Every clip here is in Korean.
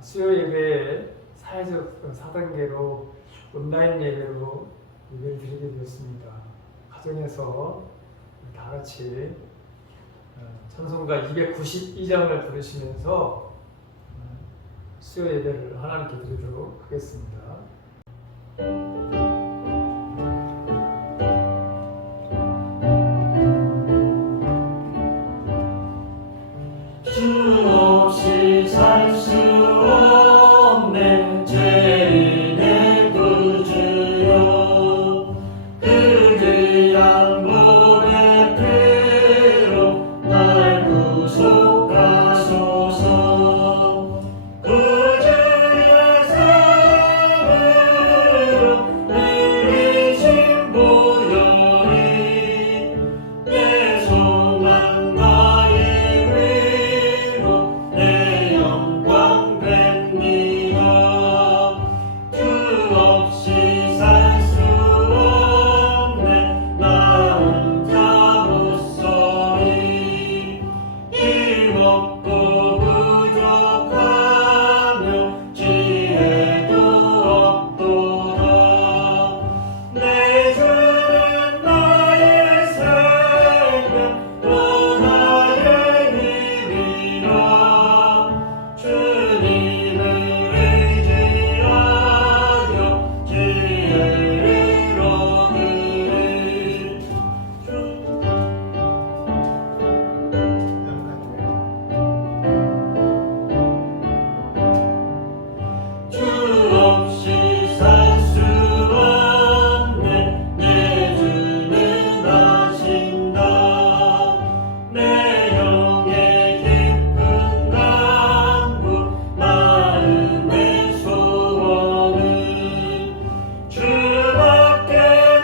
수요 예배 사회적 4단계로 온라인 예배로 예배를 드리게 되었습니다. 가정에서 다 같이 찬송가 292장을 부르시면서 수요 예배를 하나님께 드리도록 하겠습니다. 주 없이 살 수 없네 죄인의 구주여 그 귀한 몸의 피로 날 구속하소서 구주의 사랑으로 흘리신 보혈이 내 소망 나의 위로 내 영광 됩니다. 주 없이 살 수 없네 나 혼자 못서리 힘없고 부족하며 지혜도 없도다. 내 주는 나의 생명 또 나의 힘이라 주님을 의지하여 지혜를 얻으리. 주 없이 살 수 없네 내 주는 아신다. 내 영의 깊은 간구 마음의 소원은 주밖에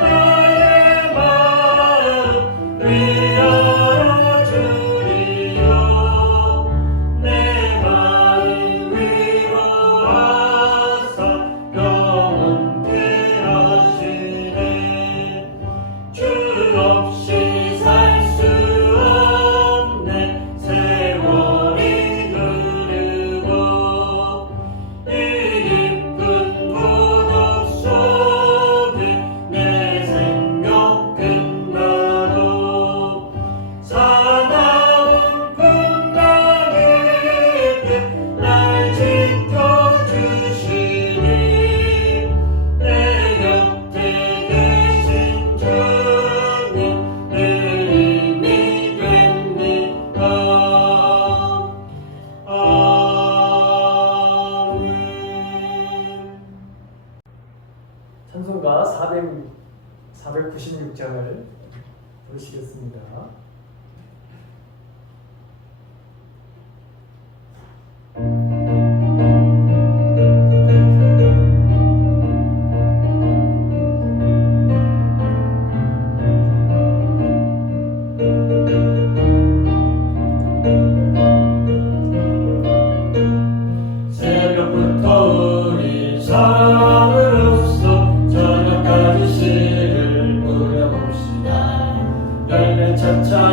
나의 마음 위하여 주리요. 내 마음 위로 하사 영원케 하시네. 주 없이 살 수 없네 세월이 흐르고 이 깊은 고독 속에 내 생명 끝나도 사나운 풍랑일 때 날 지켜주시니 내 곁에 계신 주님 늘 힘이 됩니다. 아멘. 찬송가 496장을 부르시겠습니다. 새벽부터 우리 사랑으로서 저녁까지 시를 뿌려봅시다. 열매 차차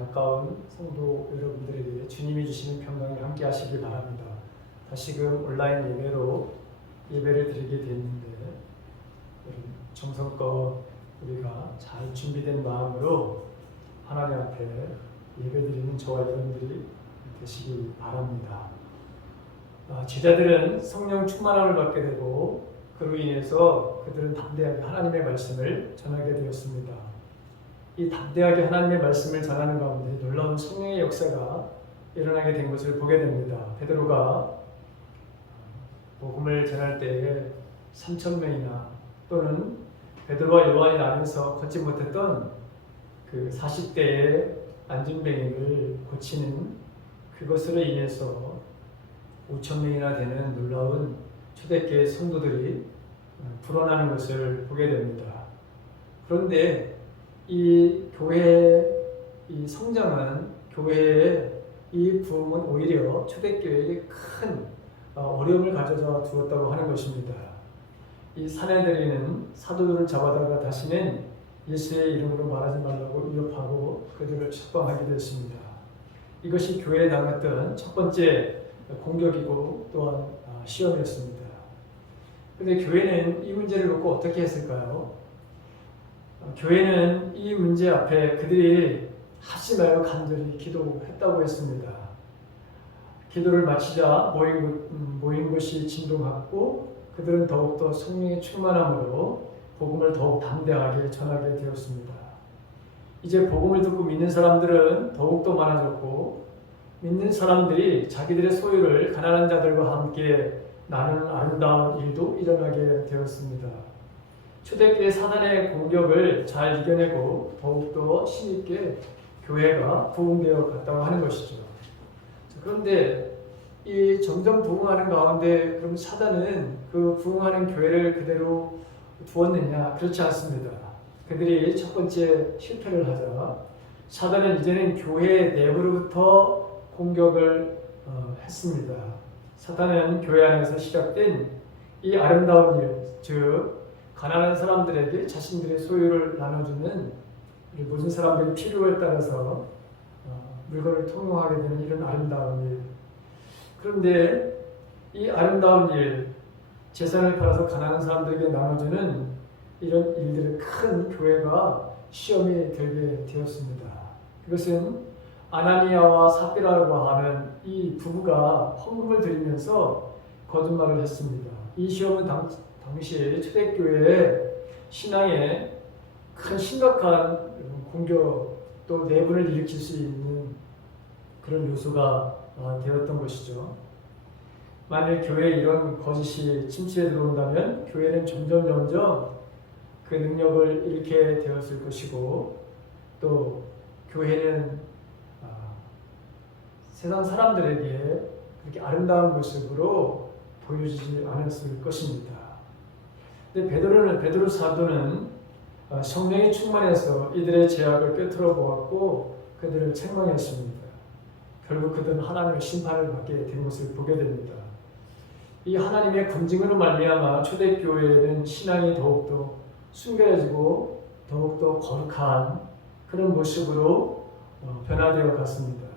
가까운 성도 여러분들에게 주님이 주시는 평강이 함께 하시길 바랍니다. 다시금 온라인 예배로 예배를 드리게 됐는데 정성껏 우리가 잘 준비된 마음으로 하나님 앞에 예배드리는 저와 여러분들이 되시기 바랍니다. 제자들은 성령 충만함을 받게 되고 그로 인해서 그들은 담대하게 하나님의 말씀을 전하게 되었습니다. 이 담대하게 하나님의 말씀을 전하는 가운데 놀라운 성령의 역사가 일어나게 된 것을 보게 됩니다. 베드로가 복음을 전할 때에 3,000명이나 또는 베드로와 요한이 나면서 걷지 못했던 그 40대의 안진뱅이를 고치는 그것으로 인해서 5,000명이나 되는 놀라운 초대교회 성도들이 불어나는 것을 보게 됩니다. 그런데 이 교회의 이 성장은, 교회의 이 부흥은 오히려 초대교회에게 큰 어려움을 가져다 두었다고 하는 것입니다. 이 사내들이는 사도들을 잡아다가 다시는 예수의 이름으로 말하지 말라고 위협하고 그들을 책방하게 되었습니다. 이것이 교회에 당했던 첫 번째 공격이고 또한 시험이었습니다. 그런데 교회는 이 문제를 놓고 어떻게 했을까요? 교회는 이 문제 앞에 그들이 하지 말고 간절히 기도했다고 했습니다. 기도를 마치자 모인 것이 진동하고 그들은 더욱더 성령의 충만함으로 복음을 더욱 담대하게 전하게 되었습니다. 이제 복음을 듣고 믿는 사람들은 더욱더 많아졌고 믿는 사람들이 자기들의 소유를 가난한 자들과 함께 나누는 아름다운 일도 일어나게 되었습니다. 초대교회 사단의 공격을 잘 이겨내고 더욱더 힘있게 교회가 부흥되어 갔다고 하는 것이죠. 그런데 이 점점 부흥하는 가운데 그럼 사단은 그 부흥하는 교회를 그대로 두었느냐? 그렇지 않습니다. 그들이 첫 번째 실패를 하자 사단은 이제는 교회 내부로부터 공격을 했습니다. 사단은 교회 안에서 시작된 이 아름다운 일, 즉 가난한 사람들에게 자신들의 소유를 나눠주는 모든 사람들의 필요에 따라서 물건을 통용하게 되는 이런 아름다운 일. 그런데 이 아름다운 일, 재산을 팔아서 가난한 사람들에게 나눠주는 이런 일들의 큰 교회가 시험이 되게 되었습니다. 그것은 아나니아와 삽비라라고 하는 이 부부가 헌금을 드리면서 거짓말을 했습니다. 이 시험은 당시 초대교회의 신앙에 큰 심각한 공격 또 내분을 일으킬 수 있는 그런 요소가 되었던 것이죠. 만일 교회에 이런 거짓이 침투해 들어온다면 교회는 점점 그 능력을 잃게 되었을 것이고 또 교회는 세상 사람들에게 그렇게 아름다운 모습으로 보여지지 않았을 것입니다. 근데 베드로 사도는 성령이 충만해서 이들의 죄악을 꿰뚫어 보았고 그들을 책망했습니다. 결국 그들은 하나님의 심판을 받게 된 것을 보게 됩니다. 이 하나님의 군증으로 말미암아 초대교회는 신앙이 더욱더 순결해지고 더욱더 거룩한 그런 모습으로 변화되어 갔습니다.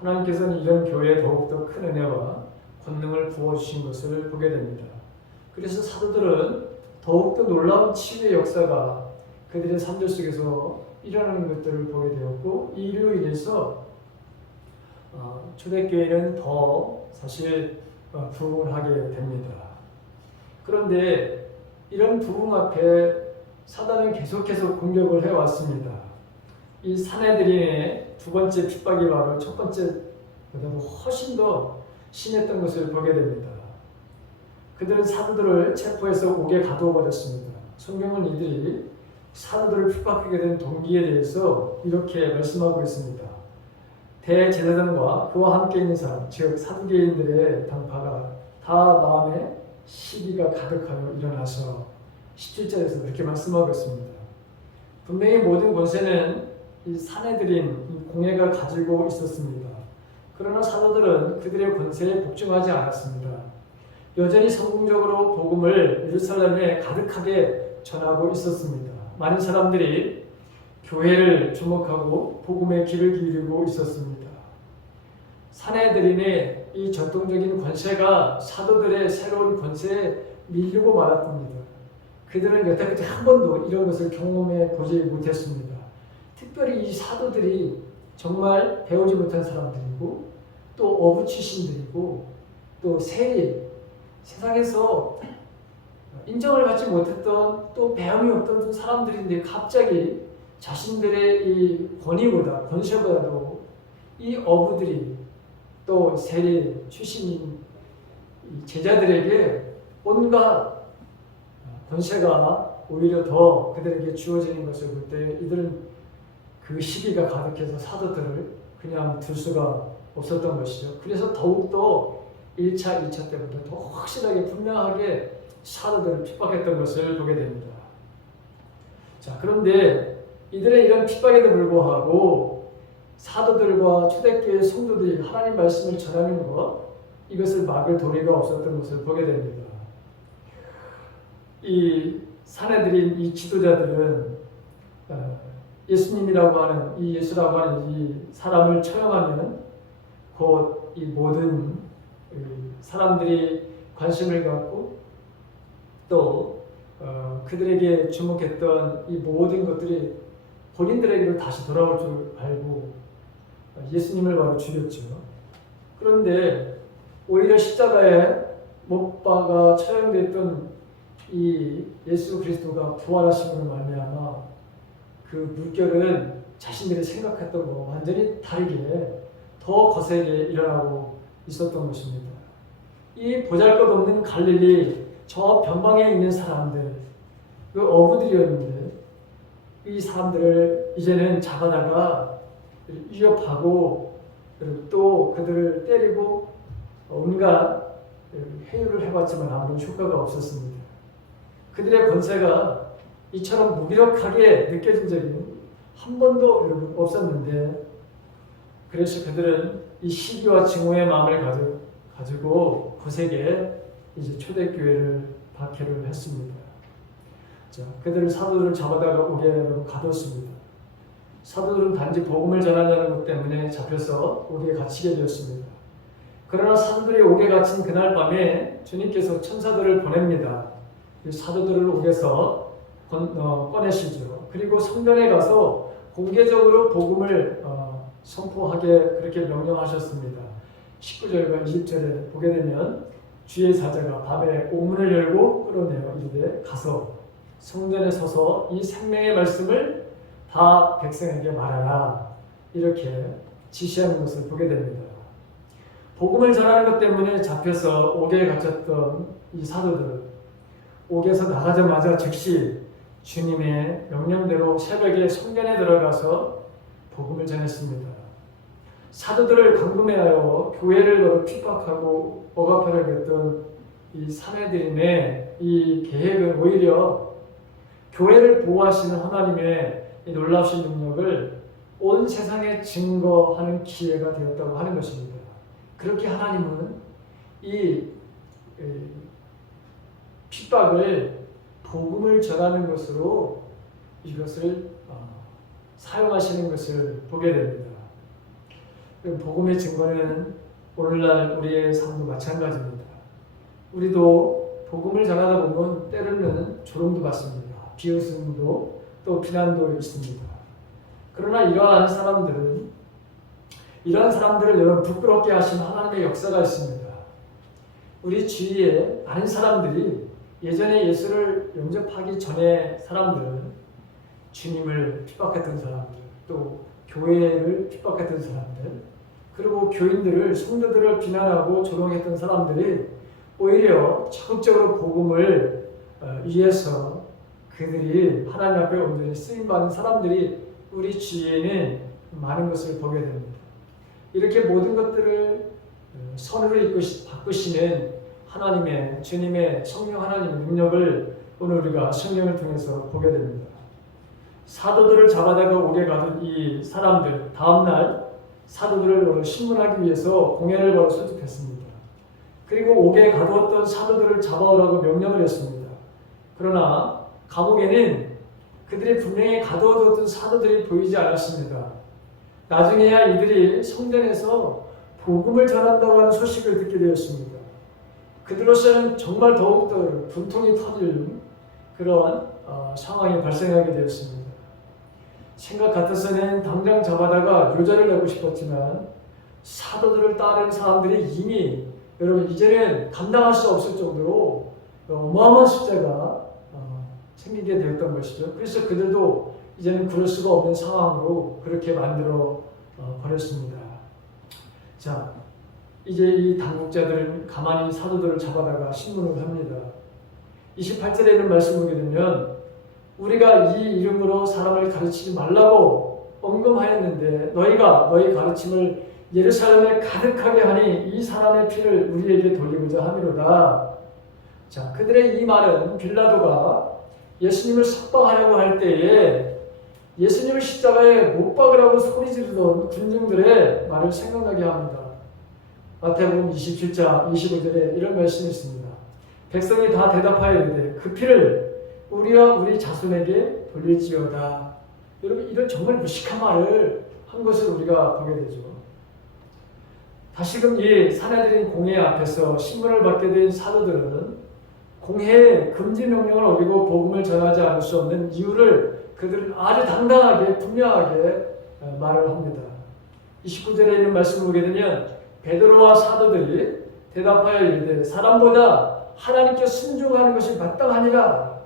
하나님께서는 이런 교회에 더욱더 큰 은혜와 권능을 부어주신 것을 보게 됩니다. 그래서 사도들은 더욱더 놀라운 치유의 역사가 그들의 삶들 속에서 일어나는 것들을 보게 되었고 이 일로 인해서 초대교회는 더 사실 부흥을 하게 됩니다. 그런데 이런 부흥 앞에 사단은 계속해서 공격을 해왔습니다. 이 사내들인의 두 번째 핍박이 바로 첫 번째보다도 훨씬 더 심했던 것을 보게 됩니다. 그들은 사도들을 체포해서 옥에 가두어 버렸습니다. 성경은 이들이 사도들을 핍박하게 된 동기에 대해서 이렇게 말씀하고 있습니다. 대제사장과 그와 함께 있는 사람, 즉 사두개인들의 당파가 다 마음에 시기가 가득하여 일어나서 17절에서 그렇게 말씀하고 있습니다. 분명히 모든 권세는 이 사내들인 이 공회가 가지고 있었습니다. 그러나 사도들은 그들의 권세에 복종하지 않았습니다. 여전히 성공적으로 복음을 예루살렘에 가득하게 전하고 있었습니다. 많은 사람들이 교회를 주목하고 복음에 귀를 기울이고 있었습니다. 사내들인의 이 전통적인 권세가 사도들의 새로운 권세에 밀리고 말았답니다. 그들은 여태까지 한 번도 이런 것을 경험해 보지 못했습니다. 특별히 이 사도들이 정말 배우지 못한 사람들이고 또 어부 출신들이고 또 세리, 세상에서 인정을 받지 못했던 또 배움이 없던 사람들인데 갑자기 자신들의 이 권위보다 권세보다도 이 어부들이 또 세리 출신인 제자들에게 온갖 권세가 오히려 더 그들에게 주어지는 것을 볼 때 이들은 그 시기가 가득해서 사도들을 그냥 둘 수가 없었던 것이죠. 그래서 더욱더 1차, 2차 때보다 더 확실하게 분명하게 사도들을 핍박했던 것을 보게 됩니다. 자, 그런데 이들의 이런 핍박에도 불구하고 사도들과 초대교회 성도들이 하나님 말씀을 전하는 것, 이것을 막을 도리가 없었던 것을 보게 됩니다. 이 사내들인 이 지도자들은 예수님이라고 하는 이 예수라고 하는 이 사람을 처형하면 곧 이 모든 사람들이 관심을 갖고 또 그들에게 주목했던 이 모든 것들이 본인들에게로 다시 돌아올 줄 알고 예수님을 바로 죽였죠. 그런데 오히려 십자가에 못 박아 처형됐던 이 예수 그리스도가 부활하심으로 말미암아 그 물결은 자신들이 생각했던 것과 완전히 다르게 더 거세게 일어나고 있었던 것입니다. 이 보잘것없는 갈릴리 저 변방에 있는 사람들, 그 어부들이었는데 이 사람들을 이제는 잡아다가 위협하고 그리고 또 그들을 때리고 온갖 해유를 해봤지만 아무런 효과가 없었습니다. 그들의 권세가 이처럼 무기력하게 느껴진 적이 한 번도 없었는데 그래서 그들은 이 시기와 증오의 마음을 가지고 거세게 이제 초대교회를 박해를 했습니다. 자, 그들은 사도들을 잡아다가 옥에 가뒀습니다. 사도들은 단지 복음을 전하려는 것 때문에 잡혀서 옥에 갇히게 되었습니다. 그러나 사도들이 옥에 갇힌 그날 밤에 주님께서 천사들을 보냅니다. 이 사도들을 옥에서 꺼내시죠. 그리고 성전에 가서 공개적으로 복음을 선포하게 그렇게 명령하셨습니다. 19절과 20절에 보게 되면 주의 사자가 밤에 옥문을 열고 끌어내어 이르되 가서 성전에 서서 이 생명의 말씀을 다 백성에게 말하라 이렇게 지시하는 것을 보게 됩니다. 복음을 전하는 것 때문에 잡혀서 옥에 갇혔던 이 사도들은 옥에서 나가자마자 즉시 주님의 명령대로 새벽에 성전에 들어가서 복음을 전했습니다. 사도들을 감금해하여 교회를 핍박하고 억압하려고 했던 이 사내들인의 이 계획은 오히려 교회를 보호하시는 하나님의 이 놀라우신 능력을 온 세상에 증거하는 기회가 되었다고 하는 것입니다. 그렇게 하나님은 이 핍박을 복음을 전하는 것으로 이것을 사용하시는 것을 보게 됩니다. 복음의 증거는 오늘날 우리의 삶도 마찬가지입니다. 우리도 복음을 전하다 보면 때로는 조롱도 받습니다. 비웃음도 또 비난도 있습니다. 그러나 이러한 사람들을 여러분 부끄럽게 하신 하나님의 역사가 있습니다. 우리 주위에 많은 사람들이 예전에 예수를 영접하기 전에 사람들은 주님을 핍박했던 사람들, 또 교회를 핍박했던 사람들, 그리고 교인들을, 성도들을 비난하고 조롱했던 사람들이 오히려 적극적으로 복음을 위해서 그들이 하나님 앞에 온전히 쓰임받은 사람들이 우리 주위에는 많은 것을 보게 됩니다. 이렇게 모든 것들을 선으로 바꾸시는 하나님의, 주님의 성령 하나님의 능력을 오늘 우리가 성경을 통해서 보게 됩니다. 사도들을 잡아다가 옥에 가둔 이 사람들, 다음날 사도들을 신문하기 위해서 공회를 바로 소집했습니다. 그리고 옥에 가두었던 사도들을 잡아오라고 명령을 했습니다. 그러나 감옥에는 그들이 분명히 가둬두었던 사도들이 보이지 않았습니다. 나중에야 이들이 성전에서 복음을 전한다고 하는 소식을 듣게 되었습니다. 그들로서는 정말 더욱더 분통이 터질 그러한 상황이 발생하게 되었습니다. 생각 같아서는 당장 잡아다가 요자를 내고 싶었지만 사도들을 따르는 사람들이 이미 여러분 이제는 감당할 수 없을 정도로 어마어마한 숫자가 생기게 되었던 것이죠. 그래서 그들도 이제는 그럴 수가 없는 상황으로 그렇게 만들어 버렸습니다. 자, 이제 이 당국자들은 가만히 사도들을 잡아다가 신문을 합니다. 28절에 있는 말씀을 보게 되면 우리가 이 이름으로 사람을 가르치지 말라고 언급하였는데 너희가 너희 가르침을 예루살렘에 가득하게 하니 이 사람의 피를 우리에게 돌리고자 함이로다. 자, 그들의 이 말은 빌라도가 예수님을 석방하려고 할 때에 예수님을 십자가에 못 박으라고 소리 지르던 군중들의 말을 생각나게 합니다. 마태복음 27장 25절에 이런 말씀이 있습니다. 백성이 다 대답하여 이르되 그 피를 우리와 우리 자손에게 돌릴지어다. 여러분 이런 정말 무식한 말을 한 것을 우리가 보게 되죠. 다시금 이 사내들인 공회 앞에서 신문을 받게 된 사도들은 공회의 금지 명령을 어기고 복음을 전하지 않을 수 없는 이유를 그들은 아주 당당하게 분명하게 말을 합니다. 29절에 있는 말씀을 보게 되면 베드로와 사도들이 대답하여 이르되 사람보다 하나님께 순종하는 것이 마땅하니라.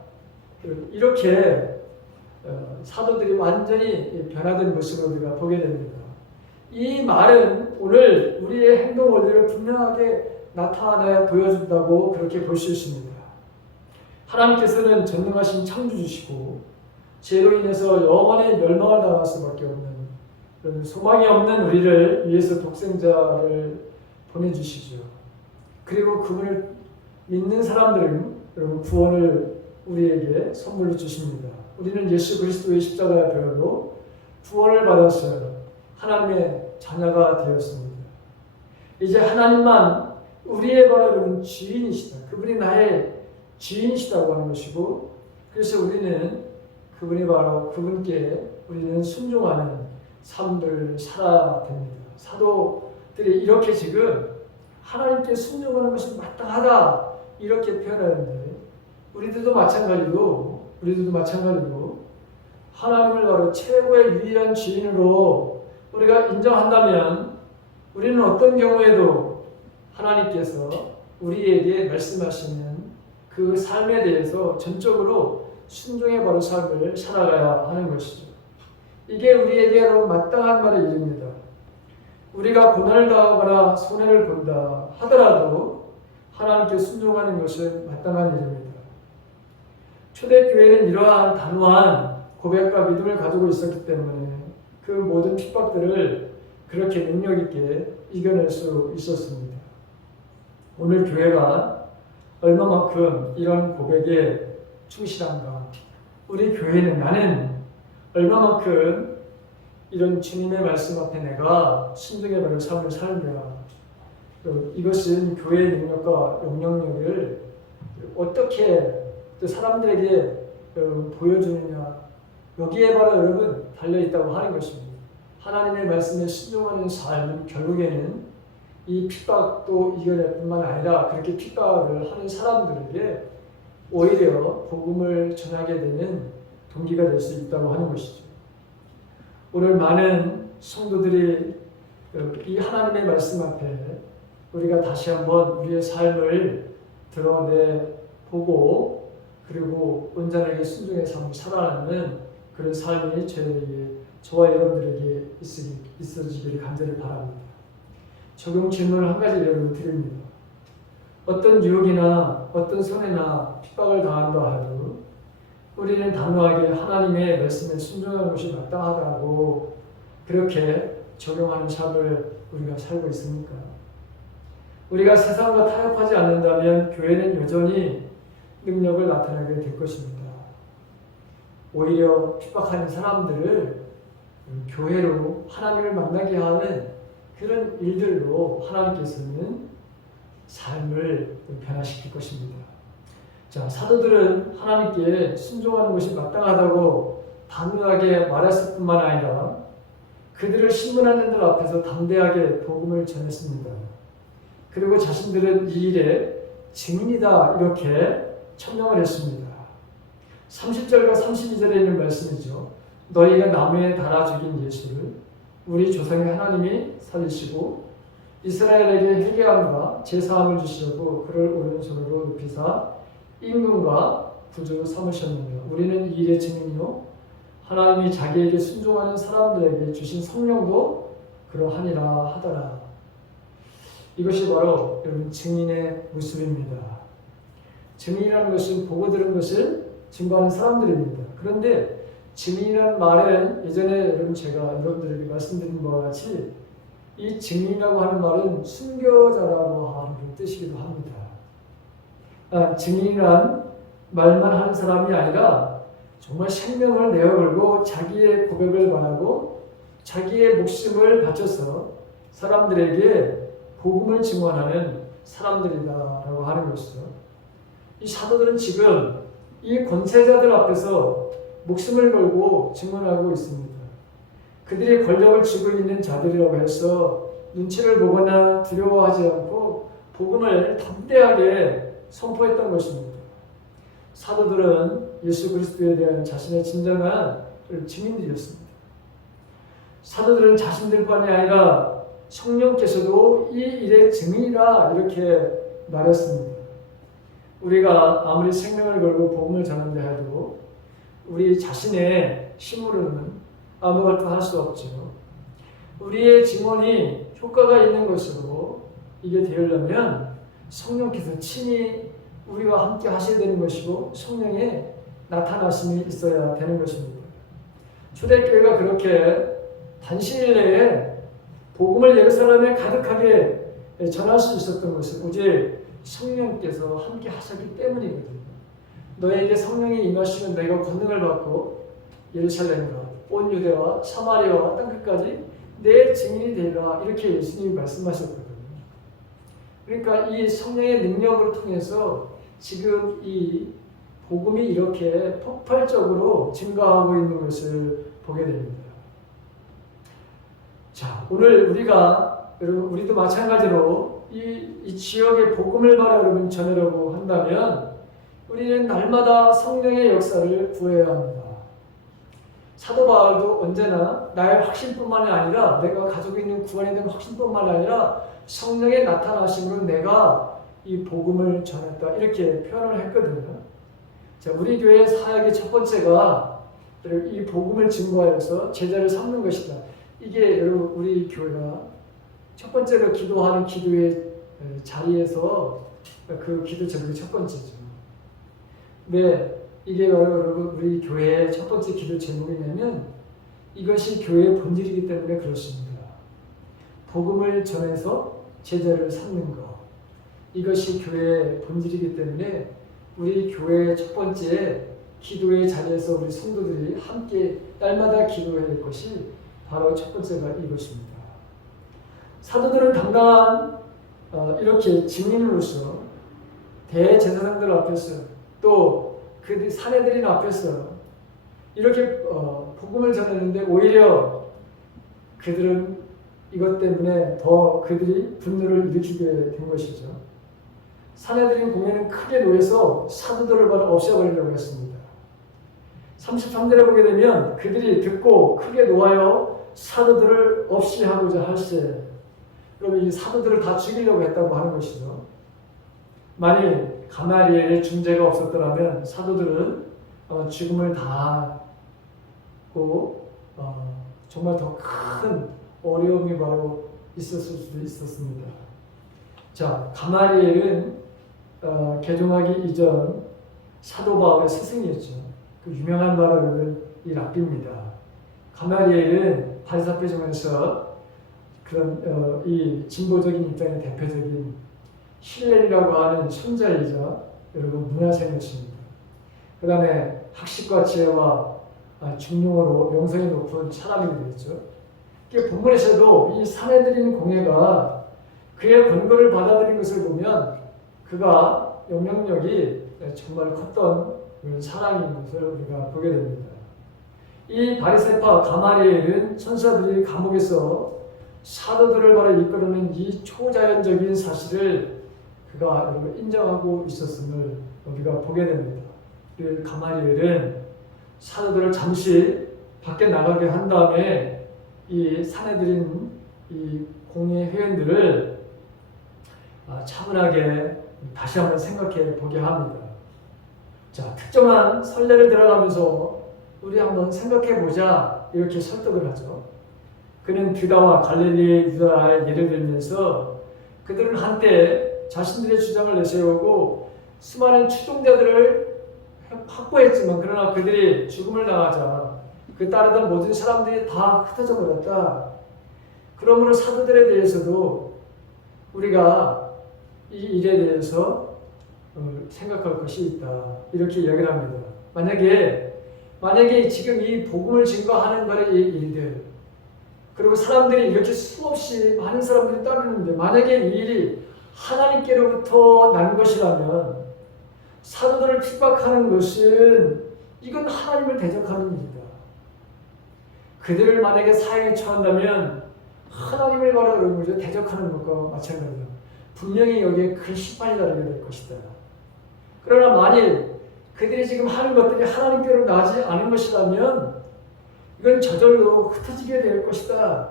이렇게 사도들이 완전히 변화된 모습을 우리가 보게 됩니다. 이 말은 오늘 우리의 행동 원리를 분명하게 나타내 보여준다고 그렇게 볼 수 있습니다. 하나님께서는 전능하신 창조주시고 죄로 인해서 영원히 멸망을 당할 수밖에 없는 소망이 없는 우리를 위해서 독생자를 보내주시죠. 그리고 그분을 믿는 사람들은 여러분 구원을 우리에게 선물로 주십니다. 우리는 예수 그리스도의 십자가의 배열로 구원을 받았어요. 하나님의 자녀가 되었습니다. 이제 하나님만 우리의 바로 주인이시다. 그분이 나의 주인이시다고 하는 것이고, 그래서 우리는 그분이 바로 그분께 우리는 순종하는 삶을 살아야 됩니다. 사도들이 이렇게 지금 하나님께 순종하는 것이 마땅하다 이렇게 표현하는데 우리들도 마찬가지고 하나님을 바로 최고의 유일한 주인으로 우리가 인정한다면 우리는 어떤 경우에도 하나님께서 우리에게 말씀하시는 그 삶에 대해서 전적으로 순종의 바로 삶을 살아가야 하는 것이죠. 이게 우리에게 마땅한 말의 일입니다. 우리가 고난을 당하거나 손해를 본다 하더라도 하나님께 순종하는 것은 마땅한 일입니다. 초대교회는 이러한 단호한 고백과 믿음을 가지고 있었기 때문에 그 모든 핍박들을 그렇게 능력 있게 이겨낼 수 있었습니다. 오늘 교회가 얼마만큼 이런 고백에 충실한가? 우리 교회는 나는 얼마만큼 이런 주님의 말씀 앞에 내가 순종의 바른 삶을 살며 이것은 교회의 능력과 영향력을 어떻게 또 사람들에게 보여주느냐 여기에 바로 여러분 달려있다고 하는 것입니다. 하나님의 말씀에 순종하는 삶은 결국에는 이 핍박도 이겨낼 뿐만 아니라 그렇게 핍박을 하는 사람들에게 오히려 복음을 전하게 되는 동기가 될 수 있다고 하는 것이죠. 오늘 많은 성도들이 이 하나님의 말씀 앞에 우리가 다시 한번 우리의 삶을 드러내보고 그리고 온전하게 순종의 삶을 살아가는 그런 삶이 저와 여러분들에게 있어지기를 간절히 바랍니다. 적용 질문을 한 가지 여러분 드립니다. 어떤 유혹이나 어떤 손해나 핍박을 당한다 하여도 우리는 단호하게 하나님의 말씀에 순종하는 것이 마땅하다고 그렇게 적용하는 삶을 우리가 살고 있습니까? 우리가 세상과 타협하지 않는다면 교회는 여전히 능력을 나타내게 될 것입니다. 오히려 핍박하는 사람들을 교회로 하나님을 만나게 하는 그런 일들로 하나님께서는 삶을 변화시킬 것입니다. 자, 사도들은 하나님께 순종하는 것이 마땅하다고 단호하게 말했을 뿐만 아니라 그들을 신문하는 들 앞에서 담대하게 복음을 전했습니다. 그리고 자신들은 이 일의 증인이다 이렇게 천명을 했습니다. 30절과 32절에 있는 말씀이죠. 너희가 나무에 달아 죽인 예수를 우리 조상의 하나님이 살리시고 이스라엘에게 회개함과 제사함을 주시려고 그를 오른손으로 높이사 임금과 구주로 삼으셨느냐. 우리는 이 일의 증인이요 하나님이 자기에게 순종하는 사람들에게 주신 성령도 그러하니라 하더라. 이것이 바로 여러분 증인의 모습입니다. 증인이라는 것은 보고 들은 것을 증거하는 사람들입니다. 그런데 증인이라는 말은 예전에 여러분 제가 여러분들에게 말씀드린 바와 같이 이 증인이라고 하는 말은 순교자라고 하는 뜻이기도 합니다. 증인이란 말만 하는 사람이 아니라 정말 생명을 내어걸고 자기의 고백을 말하고 자기의 목숨을 바쳐서 사람들에게 복음을 증언하는 사람들이다라고 하는 것이죠. 이 사도들은 지금 이 권세자들 앞에서 목숨을 걸고 증언하고 있습니다. 그들이 권력을 쥐고 있는 자들이라고 해서 눈치를 보거나 두려워하지 않고 복음을 담대하게 선포했던 것입니다. 사도들은 예수 그리스도에 대한 자신의 진정한 증인들이었습니다. 사도들은 자신들뿐만이 아니라 성령께서도 이 일의 증인이라 이렇게 말했습니다. 우리가 아무리 생명을 걸고 복음을 전한다 해도 우리 자신의 힘으로는 아무것도 할 수 없죠. 우리의 증언이 효과가 있는 것으로 이게 되려면 성령께서 친히 우리와 함께 하셔야 되는 것이고 성령의 나타나심이 있어야 되는 것입니다. 초대교회가 그렇게 단시일 내에 복음을 예루살렘에 가득하게 전할 수 있었던 것은 오직 성령께서 함께 하셨기 때문이거든요. 너에게 성령이 임하시면 너희가 권능을 받고 예루살렘과 온 유대와 사마리아와 땅끝까지 내 증인이 되리라 이렇게 예수님이 말씀하셨거든요. 그러니까 이 성령의 능력을 통해서 지금 이 복음이 이렇게 폭발적으로 증가하고 있는 것을 보게 됩니다. 자, 오늘 우리도 마찬가지로 이 지역의 복음을 여러분 전하려고 한다면 우리는 날마다 성령의 역사를 구해야 합니다. 사도 바울도 언제나 나의 확신뿐만 아니라 내가 가지고 있는 구원에 대한 확신뿐만 아니라 성령의 나타나심으로 내가 이 복음을 전했다 이렇게 표현을 했거든요. 자, 우리 교회의 사역의 첫 번째가 이 복음을 증거하여서 제자를 삼는 것이다. 이게 여러분 우리 교회가 첫 번째로 기도하는 기도의 자리에서 그 기도 제목이 첫 번째죠. 네, 이게 바로 여러분 우리 교회의 첫 번째 기도 제목이냐면 이것이 교회의 본질이기 때문에 그렇습니다. 복음을 전해서 제자를 삼는 것. 이것이 교회의 본질이기 때문에 우리 교회의 첫 번째 기도의 자리에서 우리 성도들이 함께 날마다 기도해야 할 것이 바로 첫 번째가 이것입니다. 사도들은 당당한 이렇게 증인으로서 대제사장들 앞에서 또 그 사내들인 앞에서 이렇게 복음을 전했는데 오히려 그들은 이것 때문에 더 그들이 분노를 일으키게 된 것이죠. 사내들인 공회는 크게 놓여서 사도들을 바로 없애버리려고 했습니다. 33절에 보게 되면 그들이 듣고 크게 놓아여 사도들을 없이 하고자 할세. 그러면 이 사도들을 다 죽이려고 했다고 하는 것이죠. 만일 가말리엘의 중재가 없었더라면 사도들은 아마 죽음을 당하고 정말 더 큰 어려움이 바로 있었을 수도 있었습니다. 자, 가말리엘은 개종하기 이전 사도 바울의 스승이었죠. 그 유명한 바로는 이 랍비입니다. 가말리엘은 바리사파 중에서 그런 이 진보적인 입장의 대표적인 힐렐이라고 하는 선자이자 여러분 문화생이었습니다. 그 다음에 학식과 지혜와 중용어로 명성이 높은 사람이 되었죠. 본문에서도 이 사내들인 공회가 그의 권고를 받아들인 것을 보면 그가 영향력이 정말 컸던 사람인 것을 우리가 보게 됩니다. 이 바리새파 가말리엘은 천사들이 감옥에서 사도들을 바로 이끌어낸 이 초자연적인 사실을 그가 인정하고 있었음을 우리가 보게 됩니다. 그 가말리엘은 사도들을 잠시 밖에 나가게 한 다음에 이 사내들인 이 공예 회원들을 차분하게 다시 한번 생각해 보게 합니다. 자, 특정한 선례를 들어가면서 우리 한번 생각해 보자 이렇게 설득을 하죠. 그는 유다와 갈릴리 유다의 예를 들면서 그들은 한때 자신들의 주장을 내세우고 수많은 추종자들을 확보했지만 그러나 그들이 죽음을 당하자 그 따르던 모든 사람들이 다 흩어져 버렸다. 그러므로 사도들에 대해서도 우리가 이 일에 대해서 생각할 것이 있다. 이렇게 이야기를 합니다. 만약에 지금 이 복음을 증거하는 거의 일들 그리고 사람들이 이렇게 수없이 많은 사람들이 따르는데 만약에 이 일이 하나님께로부터 난 것이라면 사도들을 핍박하는 것은 이건 하나님을 대적하는 일이다. 그들을 만약에 사형에 처한다면 하나님을 바로 대적하는 것과 마찬가지다. 분명히 여기에 큰 심판이 따르게 될 것이다. 그러나 만일 그들이 지금 하는 것들이 하나님께로 나지 않은 것이라면 이건 저절로 흩어지게 될 것이다.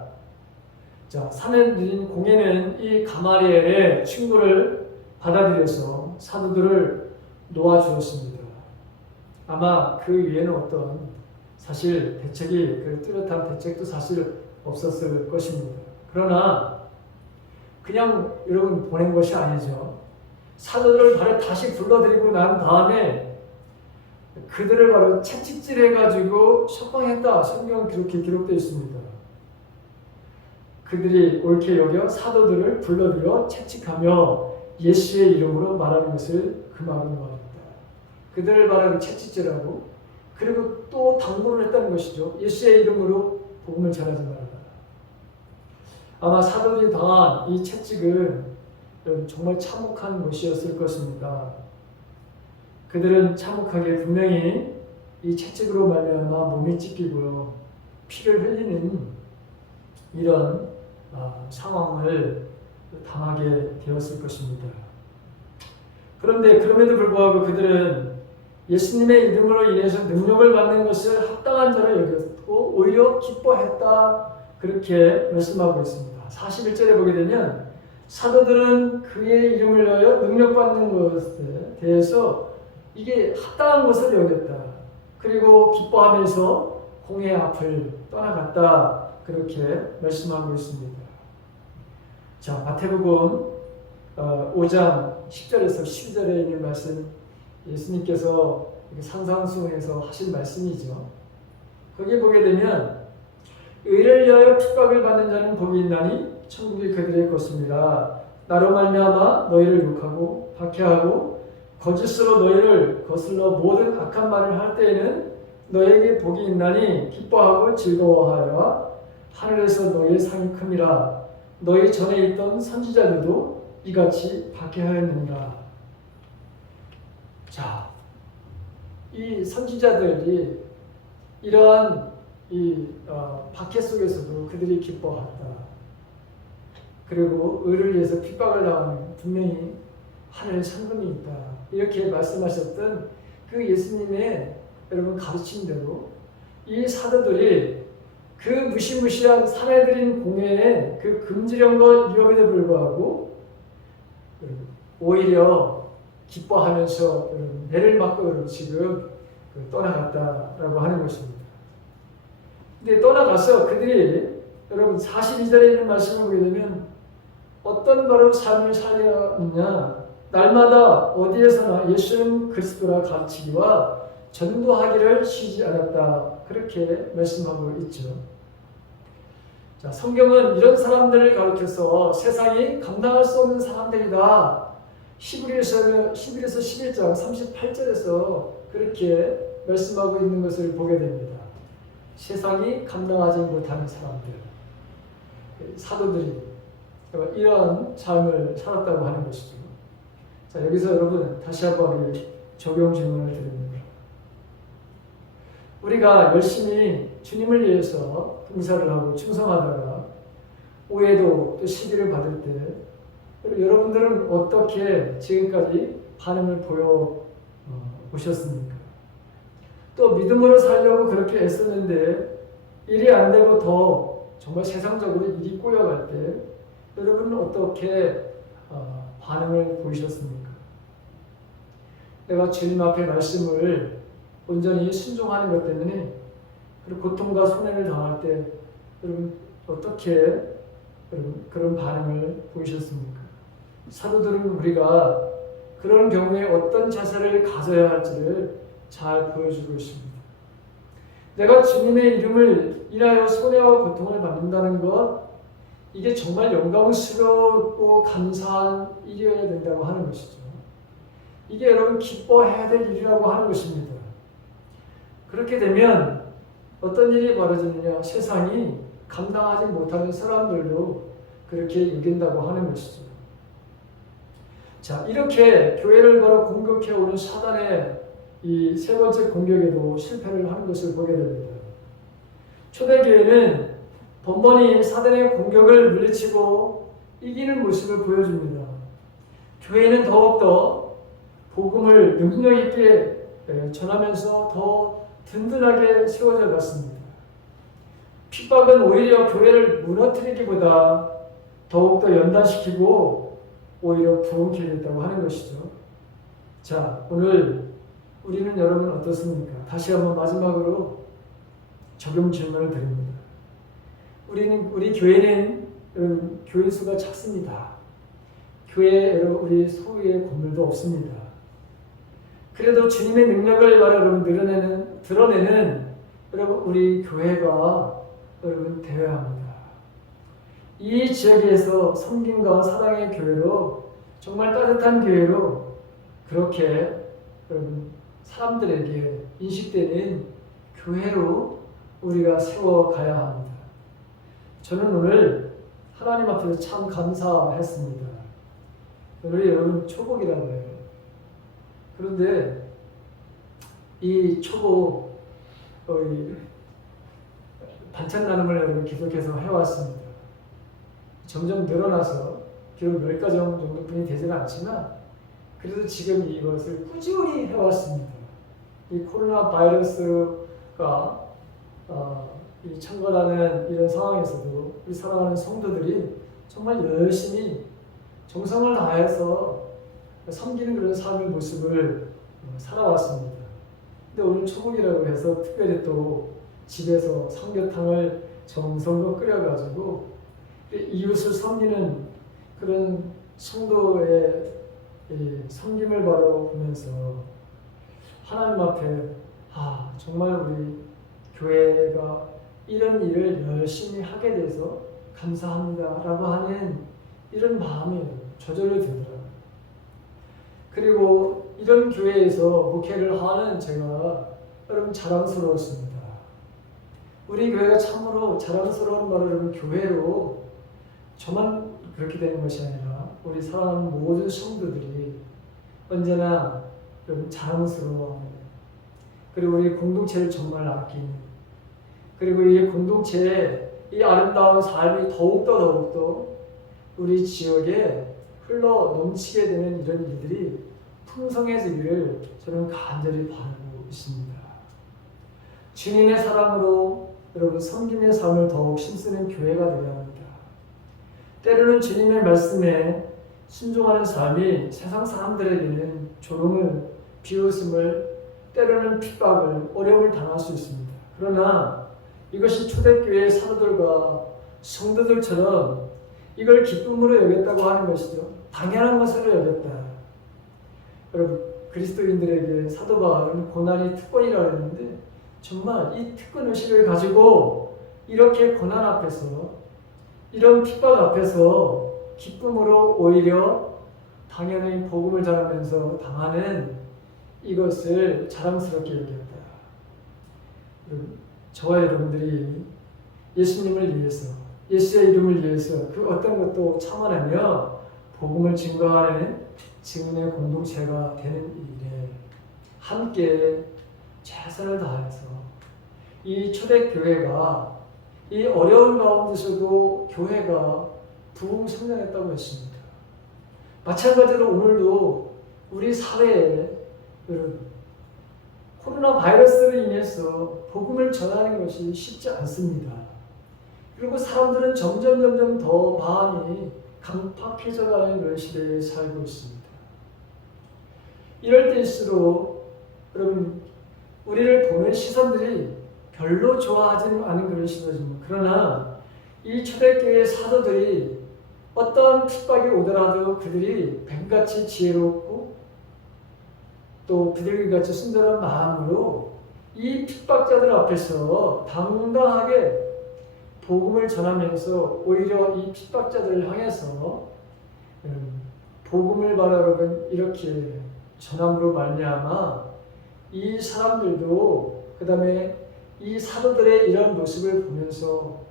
자, 사내들인 공예는 이 가말리엘의 충고를 받아들여서 사도들을 놓아주었습니다. 아마 그 위에는 어떤 사실 대책이 뚜렷한 대책도 사실 없었을 것입니다. 그러나 그냥 여러분 보낸 것이 아니죠. 사도들을 바로 다시 불러들이고 난 다음에 그들을 바로 채찍질해가지고 석방했다. 성경은 그렇게 기록되어 있습니다. 그들이 옳게 여겨 사도들을 불러들여 채찍하며 예수의 이름으로 말하는 것을 금하고 말했다. 그들을 바로 채찍질하고 그리고 또 당부를 했다는 것이죠. 예수의 이름으로 복음을 전하지 말아라. 아마 사도들이 당한 이 채찍은 정말 참혹한 것이었을 것입니다. 그들은 참혹하게 분명히 이 채찍으로 말미암아 몸이 찢기고요. 피를 흘리는 이런 상황을 당하게 되었을 것입니다. 그런데 그럼에도 불구하고 그들은 예수님의 이름으로 인해서 능력을 받는 것을 합당한 자로 여겼고 오히려 기뻐했다. 그렇게 말씀하고 있습니다. 41절에 보게 되면 사도들은 그의 이름을 위하여 능력받는 것에 대해서 이게 합당한 것을 여겼다. 그리고 기뻐하면서 공의 앞을 떠나갔다. 그렇게 말씀하고 있습니다. 자, 마태복음 5장 10절에서 12절에 있는 말씀 예수님께서 산상수훈에서 하신 말씀이죠. 거기 보게 되면 의를 위하여 핍박을 받는 자는 복이 있나니 천국이 그들의 것입니다. 나로 말미암아 너희를 욕하고 박해하고 거짓으로 너희를 거슬러 모든 악한 말을 할 때에는 너희에게 복이 있나니 기뻐하고 즐거워하여라. 하늘에서 너희의 상이 큼이라. 너희 전에 있던 선지자들도 이같이 박해하였느니라. 자, 이 선지자들이 이러한 이 박해 속에서도 그들이 기뻐했다. 그리고 의를 위해서 핍박을 당하는 분명히 하늘의 상금이 있다. 이렇게 말씀하셨던 그 예수님의 여러분 가르침대로 이 사도들이 그 무시무시한 사내들인 공회의 그 금지령과 위협에도 불구하고 오히려 기뻐하면서 매를 맞고 지금 떠나갔다라고 하는 것입니다. 근데 떠나가서 그들이 여러분 42절에 있는 말씀을 보게 되면 어떤 바로 삶을 살려느냐 날마다 어디에서나 예수는 그리스도라 가르치기와 전도하기를 쉬지 않았다. 그렇게 말씀하고 있죠. 자, 성경은 이런 사람들을 가르쳐서 세상이 감당할 수 없는 사람들이다. 히브리서 11장 38절에서 그렇게 말씀하고 있는 것을 보게 됩니다. 세상이 감당하지 못하는 사람들, 사도들이 이러한 삶을 살았다고 하는 것이죠. 자, 여기서 여러분 다시 한번 적용 질문을 드립니다. 우리가 열심히 주님을 위해서 봉사를 하고 충성하다가 오해도 또 시기를 받을 때 여러분들은 어떻게 지금까지 반응을 보여 오셨습니까? 또 믿음으로 살려고 그렇게 애썼는데 일이 안 되고 더 정말 세상적으로 일이 꼬여갈 때 여러분은 어떻게 반응을 보이셨습니까? 내가 주님 앞에 말씀을 온전히 순종하는 것 때문에 그리고 고통과 손해를 당할 때 여러분 어떻게 여러분 그런 반응을 보이셨습니까? 사도들은 우리가 그런 경우에 어떤 자세를 가져야 할지를 잘 보여주고 있습니다. 내가 주님의 이름을 인하여 손해와 고통을 받는다는 것, 이게 정말 영광스럽고 감사한 일이어야 된다고 하는 것이죠. 이게 여러분 기뻐해야 될 일이라고 하는 것입니다. 그렇게 되면 어떤 일이 벌어지느냐, 세상이 감당하지 못하는 사람들도 그렇게 여긴다고 하는 것이죠. 자, 이렇게 교회를 걸어 공격해 오는 사단의 이 세 번째 공격에도 실패를 하는 것을 보게 됩니다. 초대교회는 번번이 사단의 공격을 물리치고 이기는 모습을 보여줍니다. 교회는 더욱더 복음을 능력 있게 전하면서 더 든든하게 세워져 갔습니다. 핍박은 오히려 교회를 무너뜨리기보다 더욱더 연단시키고 오히려 부흥케 됐다고 하는 것이죠. 자, 오늘 우리는 여러분 어떻습니까? 다시 한번 마지막으로 적용 질문을 드립니다. 우리 교회는 교인 수가 작습니다. 교회에 우리 소유의 건물도 없습니다. 그래도 주님의 능력을 여러분 드러내는 여러분 우리 교회가 여러분 되어야 합니다. 이 지역에서 섬김과 사랑의 교회로 정말 따뜻한 교회로 그렇게 여러분 사람들에게 인식되는 교회로 우리가 세워가야 합니다. 저는 오늘 하나님 앞에서 참 감사했습니다. 오늘 여러분 초복이라고 해요. 그런데 이 초복 반찬 나눔을 여러분 계속해서 해왔습니다. 점점 늘어나서 비록 10가정 정도뿐이 되지는 않지만 그래도 지금 이것을 꾸준히 해왔습니다. 이 코로나 바이러스가 이 창궐하는 이런 상황에서도 우리 사랑하는 성도들이 정말 열심히 정성을 다해서 섬기는 그런 삶의 모습을 살아왔습니다. 근데 오늘 초복이라고 해서 특별히 또 집에서 삼계탕을 정성껏 끓여가지고 이웃을 섬기는 그런 성도의 섬김을 바라보면서 하나님 앞에 정말 우리 교회가 이런 일을 열심히 하게 돼서 감사합니다 라고 하는 이런 마음이 저절로 들더라고요. 그리고 이런 교회에서 목회를 하는 제가 여러분 자랑스러웠습니다. 우리 교회가 참으로 자랑스러운 바로 여러분 교회로 저만 그렇게 되는 것이 아니라 우리 사랑하는 모든 성도들이 언제나 여러분 자랑스러워합니다. 그리고 우리 공동체를 정말 아끼는, 그리고 이 공동체의 이 아름다운 삶이 더욱더 우리 지역에 흘러 넘치게 되는 이런 일들이 풍성해지기를 저는 간절히 바라고 있습니다. 주님의 사랑으로 여러분 섬김의 삶을 더욱 힘쓰는 교회가 되어야 합니다. 때로는 주님의 말씀에 순종하는 삶이 세상 사람들에게는 조롱을, 비웃음을, 때로는 핍박을, 어려움을 당할 수 있습니다. 그러나 이것이 초대교회의 사도들과 성도들처럼 이걸 기쁨으로 여겼다고 하는 것이죠. 당연한 것으로 여겼다. 여러분 그리스도인들에게 사도 바울은 고난이 특권이라고 했는데 정말 이 특권의식을 가지고 이렇게 고난 앞에서 이런 핍박 앞에서 기쁨으로 오히려 당연히 복음을 전하면서 당하는 이것을 자랑스럽게 여겼다. 저와 여러분들이 예수님을 위해서, 예수의 이름을 위해서 그 어떤 것도 참아내며 복음을 증거하는 증인의 공동체가 되는 일에 함께 최선을 다해서 이 초대교회가 이 어려운 가운데서도 교회가 부흥 성장했다고 했습니다. 마찬가지로 오늘도 우리 사회에 여러분 코로나 바이러스로 인해서 복음을 전하는 것이 쉽지 않습니다. 그리고 사람들은 점점 더 마음이 강팍해져 가는 그런 시대에 살고 있습니다. 이럴 때일수록 여러분 우리를 보는 시선들이 별로 좋아하지는 않은 그런 시대입니다. 그러나 이 초대교회 사도들이 어떠한 핍박이 오더라도 그들이 뱀같이 지혜롭고 또 비둘기같이 순전한 마음으로 이 핍박자들 앞에서 당당하게 복음을 전하면서 오히려 이 핍박자들을 향해서 복음을 바라 여러분 이렇게 전함으로 말미암아 이 사람들도 그 다음에 이 사도들의 이런 모습을 보면서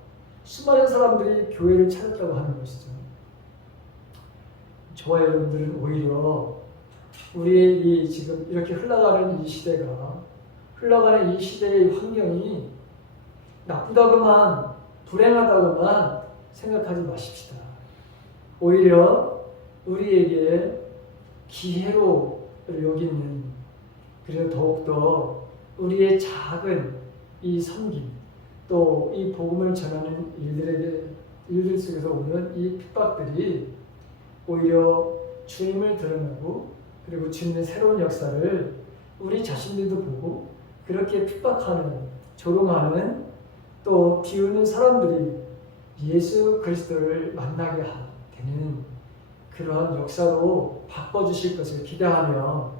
수많은 사람들이 교회를 찾았다고 하는 것이죠. 저와 여러분들은 오히려 우리의 이 지금 이렇게 흘러가는 이 시대가 흘러가는 이 시대의 환경이 나쁘다고만 불행하다고만 생각하지 마십시다. 오히려 우리에게 기회로 여기는 그래서 더욱더 우리의 작은 이 섬김 또 이 복음을 전하는 일들 속에서 오는 이 핍박들이 오히려 주님을 드러내고 그리고 주님의 새로운 역사를 우리 자신들도 보고 그렇게 핍박하는 조롱하는 또 비우는 사람들이 예수 그리스도를 만나게 되는 그러한 역사로 바꿔주실 것을 기대하며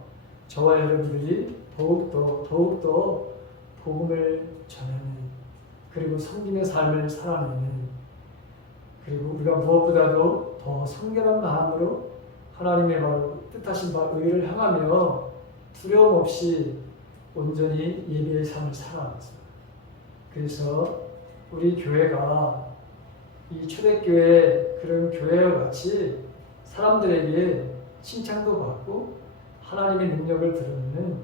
저와 여러분들이 더욱더 복음을 전하는 그리고 섬김의 삶을 살아내는 그리고 우리가 무엇보다도 더 성결한 마음으로 하나님의 바로 뜻하신 바 의를 향하며 두려움 없이 온전히 예배의 삶을 살아가면서 그래서 우리 교회가 이 초대교회 그런 교회와 같이 사람들에게 칭찬도 받고 하나님의 능력을 드러내는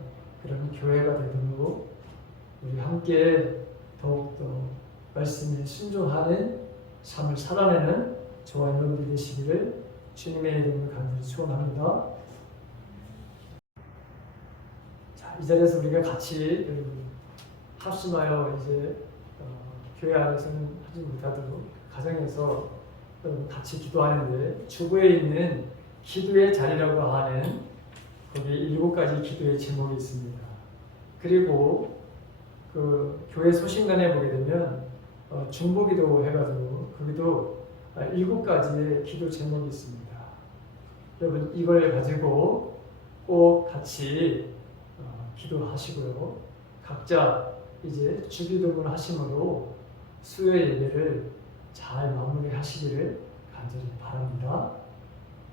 그런 교회가 되도록 우리 함께 더욱더 말씀에 순종하는 삶을 살아내는 저와 여러분들이 되시기를 주님의 이름으로 간절히 축원합니다. 자, 이 자리에서 우리가 같이 여러분 합심하여 이제 교회 안에서는 하지 못하도록 가정에서 같이 기도하는데 주부에 있는 기도의 자리라고 하는 거기 7가지 기도의 제목이 있습니다. 그리고 그 교회 소식란에 보게 되면 중보기도 해가지고 거기도 7가지의 기도 제목이 있습니다. 여러분 이걸 가지고 꼭 같이 기도하시고요. 각자 이제 주기도문 하심으로 수요 예배를 잘 마무리하시기를 간절히 바랍니다.